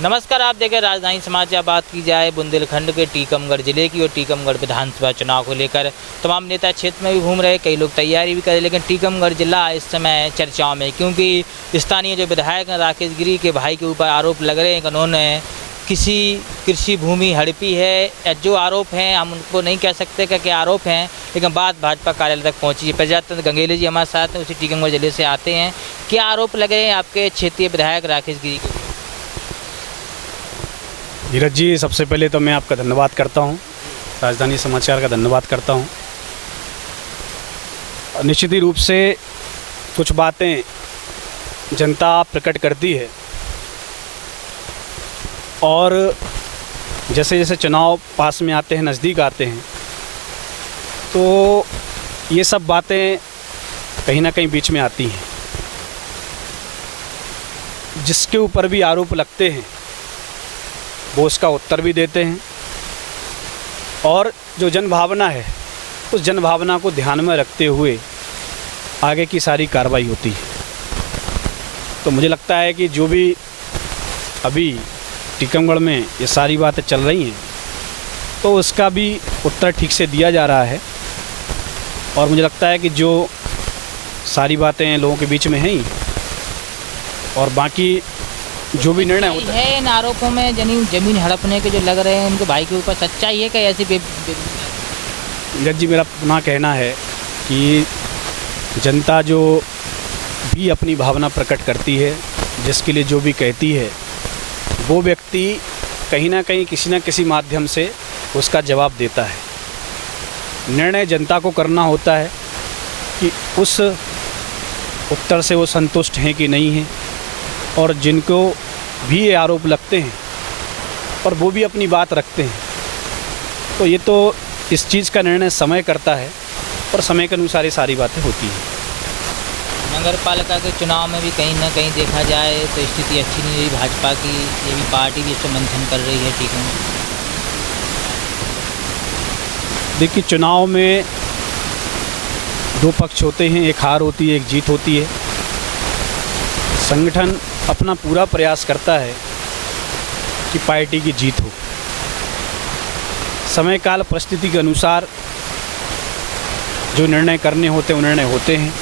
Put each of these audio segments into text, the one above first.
नमस्कार, आप देखें राजधानी समाचार। बात की जाए बुंदेलखंड के टीकमगढ़ जिले की और टीकमगढ़ विधानसभा चुनाव को लेकर तमाम नेता क्षेत्र में भी घूम रहे, कई लोग तैयारी भी कर रहे, लेकिन टीकमगढ़ जिला इस समय चर्चाओं में, क्योंकि स्थानीय जो विधायक हैं राकेश गिरी के भाई के ऊपर आरोप लग रहे हैं कि उन्होंने किसी कृषि भूमि हड़पी है। जो आरोप हैं हम उनको नहीं कह सकते कि क्या आरोप हैं, लेकिन बात भाजपा कार्यालय तक पहुंची है। प्रजातंत्र गंगेले जी हमारे साथ हैं, उसी टीकमगढ़ जिले से आते हैं। क्या आरोप लगे हैं आपके क्षेत्रीय विधायक राकेश गिरी के? धीरज जी, सबसे पहले तो मैं आपका धन्यवाद करता हूं, राजधानी समाचार का धन्यवाद करता हूं। निश्चित ही रूप से कुछ बातें जनता प्रकट करती है और जैसे जैसे चुनाव पास में आते हैं, नज़दीक आते हैं, तो ये सब बातें कहीं ना कहीं बीच में आती हैं। जिसके ऊपर भी आरोप लगते हैं वो उसका उत्तर भी देते हैं और जो जनभावना है उस जनभावना को ध्यान में रखते हुए आगे की सारी कार्रवाई होती है। तो मुझे लगता है कि जो भी अभी टीकमगढ़ में ये सारी बातें चल रही हैं तो उसका भी उत्तर ठीक से दिया जा रहा है और मुझे लगता है कि जो सारी बातें लोगों के बीच में हैं ही, और बाकी जो भी निर्णय होता है इन आरोपों में जमीन हड़पने के जो लग रहे हैं उनके भाई के ऊपर, सच्चाई है क्या ऐसी? जज जी, मेरा पुनः कहना है कि जनता जो भी अपनी भावना प्रकट करती है, जिसके लिए जो भी कहती है, वो व्यक्ति कहीं ना कहीं किसी न किसी माध्यम से उसका जवाब देता है। निर्णय जनता को करना होता है कि उस उत्तर से वो संतुष्ट हैं कि नहीं हैं, और जिनको भी ये आरोप लगते हैं और वो भी अपनी बात रखते हैं, तो ये तो इस चीज़ का निर्णय समय करता है और समय के अनुसार ये सारी बातें होती हैं। नगर पालिका के चुनाव में भी कहीं ना कहीं देखा जाए तो स्थिति अच्छी नहीं रही भाजपा की, ये भी पार्टी भी इस पर मंथन कर रही है। ठीक है, देखिए, चुनाव में दो पक्ष होते हैं, एक हार होती है, एक जीत होती है। संगठन अपना पूरा प्रयास करता है कि पार्टी की जीत हो। समय काल परिस्थिति के अनुसार जो निर्णय करने होते हैं वो निर्णय होते हैं।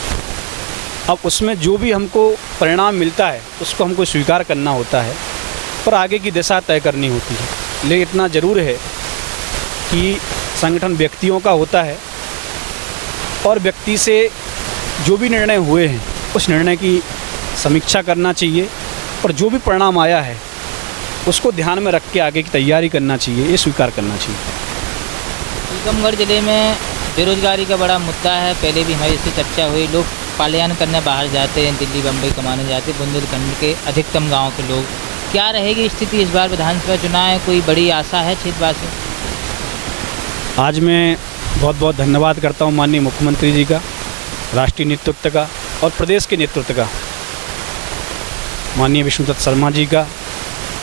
अब उसमें जो भी हमको परिणाम मिलता है उसको हमको स्वीकार करना होता है और आगे की दिशा तय करनी होती है। लेकिन इतना ज़रूर है कि संगठन व्यक्तियों का होता है और व्यक्ति से जो भी निर्णय हुए हैं उस निर्णय की समीक्षा करना चाहिए और जो भी परिणाम आया है उसको ध्यान में रख के आगे की तैयारी करना चाहिए, ये स्वीकार करना चाहिए। टीकमगढ़ जिले में बेरोजगारी का बड़ा मुद्दा है, पहले भी हमारी इसकी चर्चा हुई। लोग पलायन करने बाहर जाते हैं, दिल्ली बम्बई कमाने जाते हैं, बुंदेलखंड के अधिकतम गाँव के लोग। क्या रहेगी स्थिति इस बार विधानसभा चुनाव है? कोई बड़ी आशा है क्षेत्रवासी? आज मैं बहुत बहुत धन्यवाद करता हूँ माननीय मुख्यमंत्री जी का, राष्ट्रीय नेतृत्व का और प्रदेश के नेतृत्व का, माननीय विष्णुदत्त शर्मा जी का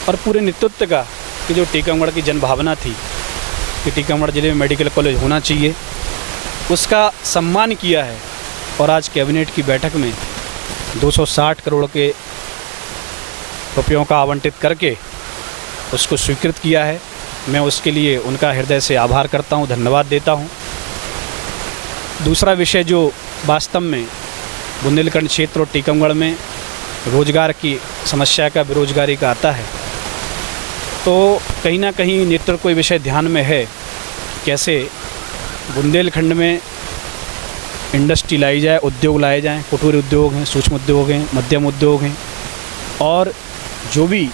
और पूरे नेतृत्व का, कि जो टीकमगढ़ की जनभावना थी कि टीकमगढ़ जिले में मेडिकल कॉलेज होना चाहिए, उसका सम्मान किया है। और आज कैबिनेट की बैठक में 260 करोड़ के रुपयों का आवंटित करके उसको स्वीकृत किया है। मैं उसके लिए उनका हृदय से आभार करता हूं, धन्यवाद देता हूं। दूसरा विषय जो वास्तव में बुंदेलखंड क्षेत्र और टीकमगढ़ में रोजगार की समस्या का, बेरोजगारी का आता है, तो कहीं ना कहीं नेतृत्व को विषय ध्यान में है, कैसे बुंदेलखंड में इंडस्ट्री लाई जाए, उद्योग लाए जाएं, कुटीर उद्योग हैं, सूक्ष्म उद्योग हैं, मध्यम उद्योग हैं, और जो भी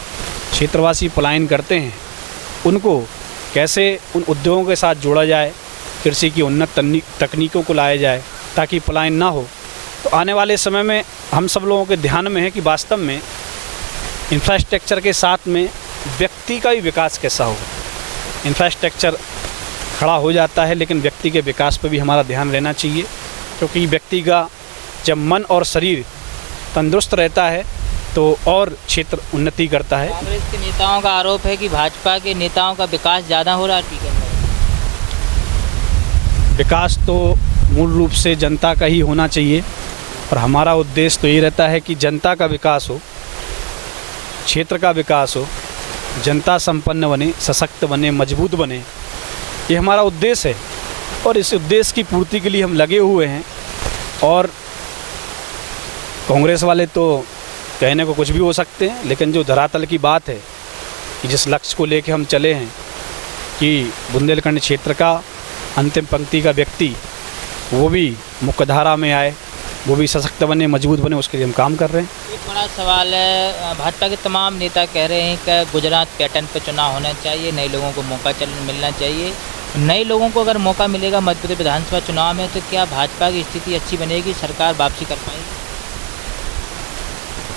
क्षेत्रवासी पलायन करते हैं उनको कैसे उन उद्योगों के साथ जोड़ा जाए, कृषि की उन्नत तकनीकों को लाया जाए ताकि पलायन ना हो। तो आने वाले समय में हम सब लोगों के ध्यान में है कि वास्तव में इंफ्रास्ट्रक्चर के साथ में व्यक्ति का भी विकास कैसा हो। इंफ्रास्ट्रक्चर खड़ा हो जाता है लेकिन व्यक्ति के विकास पर भी हमारा ध्यान रहना चाहिए, क्योंकि व्यक्ति का जब मन और शरीर तंदुरुस्त रहता है तो और क्षेत्र उन्नति करता है। कांग्रेस के नेताओं का आरोप है कि भाजपा के नेताओं का विकास ज़्यादा हो रहा है टीकमगढ़। विकास तो मूल रूप से जनता का ही होना चाहिए और हमारा उद्देश्य तो ये रहता है कि जनता का विकास हो, क्षेत्र का विकास हो, जनता संपन्न बने, सशक्त बने, मजबूत बने, ये हमारा उद्देश्य है और इस उद्देश्य की पूर्ति के लिए हम लगे हुए हैं। और कांग्रेस वाले तो कहने को कुछ भी हो सकते हैं, लेकिन जो धरातल की बात है कि जिस लक्ष्य को लेकर हम चले हैं कि बुंदेलखंड क्षेत्र का अंतिम पंक्ति का व्यक्ति वो भी मुख्यधारा में आए, वो भी सशक्त बने, मजबूत बने, उसके लिए हम काम कर रहे हैं। एक बड़ा सवाल है, भाजपा के तमाम नेता कह रहे हैं कि गुजरात पैटर्न पर चुनाव होना चाहिए, नए लोगों को मौका मिलना चाहिए। नए लोगों को अगर मौका मिलेगा मध्य प्रदेश विधानसभा चुनाव में तो क्या भाजपा की स्थिति अच्छी बनेगी, सरकार वापसी कर पाएगी?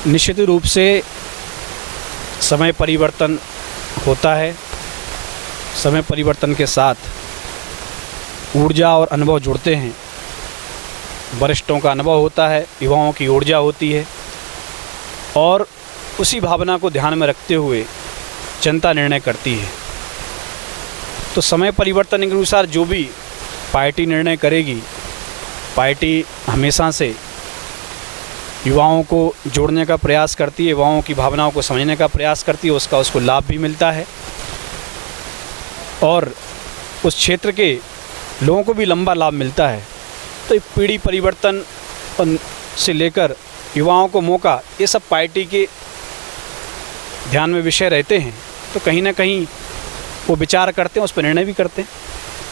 निश्चित रूप से समय परिवर्तन होता है, समय परिवर्तन के साथ ऊर्जा और अनुभव जुड़ते हैं। वरिष्ठों का अनुभव होता है, युवाओं की ऊर्जा होती है और उसी भावना को ध्यान में रखते हुए जनता निर्णय करती है। तो समय परिवर्तन के अनुसार जो भी पार्टी निर्णय करेगी, पार्टी हमेशा से युवाओं को जोड़ने का प्रयास करती है, युवाओं की भावनाओं को समझने का प्रयास करती है, उसको लाभ भी मिलता है और उस क्षेत्र के लोगों को भी लंबा लाभ मिलता है। तो पीढ़ी परिवर्तन से लेकर युवाओं को मौका, ये सब पार्टी के ध्यान में विषय रहते हैं। तो कहीं ना कहीं वो विचार करते हैं, उस पर निर्णय भी करते हैं।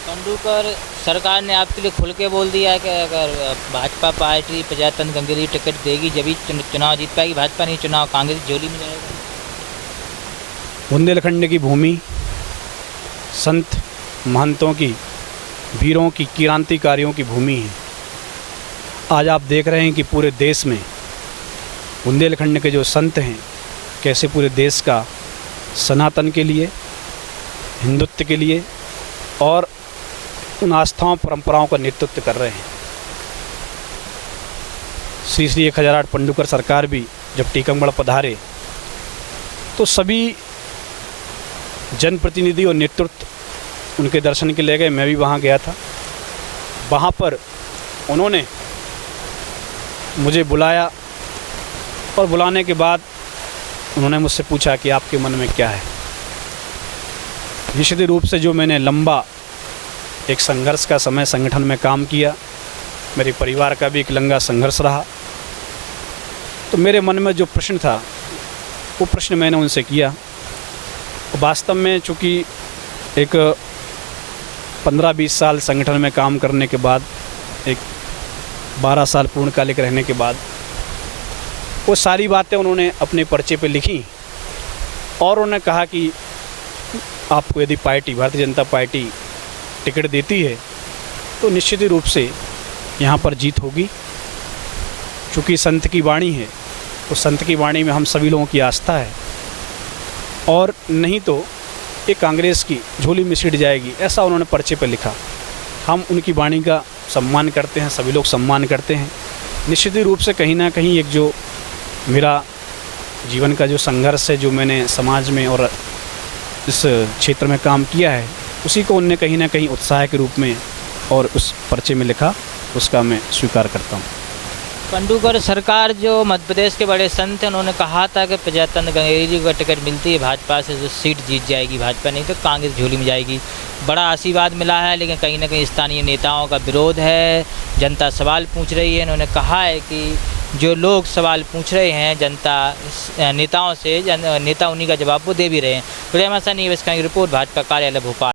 पंडूकर सरकार ने आपके लिए खुल के बोल दिया है कि अगर भाजपा पार्टी प्रजातंत्र गंगेरी टिकट देगी जब ही चुनाव जीत पाएगी, भाजपा नहीं चुनाव कांग्रेस झोली में जाएगा। बुंदेलखंड की भूमि संत महंतों की, वीरों की, क्रांतिकारियों की भूमि है। आज आप देख रहे हैं कि पूरे देश में बुंदेलखंड के जो संत हैं कैसे पूरे देश का सनातन के लिए, हिंदुत्व के लिए और उन आस्थाओं परंपराओं का नेतृत्व कर रहे हैं। श्री श्री 1008 पंडूकर सरकार भी जब टीकमगढ़ पधारे तो सभी जनप्रतिनिधि और नेतृत्व उनके दर्शन के लिए गए। मैं भी वहाँ गया था। वहाँ पर उन्होंने मुझे बुलाया और बुलाने के बाद उन्होंने मुझसे पूछा कि आपके मन में क्या है। निश्चित रूप से जो मैंने लंबा एक संघर्ष का समय संगठन में काम किया, मेरे परिवार का भी एक लंबा संघर्ष रहा, तो मेरे मन में जो प्रश्न था वो प्रश्न मैंने उनसे किया। वास्तव में चूँकि एक 15-20 साल संगठन में काम करने के बाद, एक 12 साल पूर्णकालिक रहने के बाद, वो सारी बातें उन्होंने अपने पर्चे पे लिखी और उन्होंने कहा कि आपको यदि party Bharatiya Janata party ticket देती है तो निश्चित रूप से यहाँ पर जीत होगी। चूँकि संत की वाणी है तो संत की वाणी में हम सभी लोगों की आस्था है और नहीं तो ये कांग्रेस की झोली में सीट जाएगी, ऐसा उन्होंने पर्चे पर लिखा। हम उनकी वाणी का सम्मान करते हैं, सभी लोग सम्मान करते हैं। निश्चित रूप से कहीं ना कहीं एक जो मेरा जीवन का जो संघर्ष है, जो मैंने समाज में और इस क्षेत्र में काम किया है, उसी को उनने कहीं ना कहीं उत्साह के रूप में और उस पर्चे में लिखा, उसका मैं स्वीकार करता हूँ। पंडूकर सरकार जो मध्य प्रदेश के बड़े संत हैं, उन्होंने कहा था कि प्रजातंत्र गंगेरी जी को टिकट मिलती है भाजपा से जो सीट जीत जाएगी, भाजपा नहीं तो कांग्रेस झोली में जाएगी। बड़ा आशीर्वाद मिला है, लेकिन कहीं ना कहीं स्थानीय नेताओं का विरोध है, जनता सवाल पूछ रही है। उन्होंने कहा है कि जो लोग सवाल पूछ रहे हैं जनता नेताओं से, नेता उन्हीं का जवाब वो दे भी रहे हैं। प्रेम हसन, रिपोर्ट, भाजपा कार्यालय भोपाल।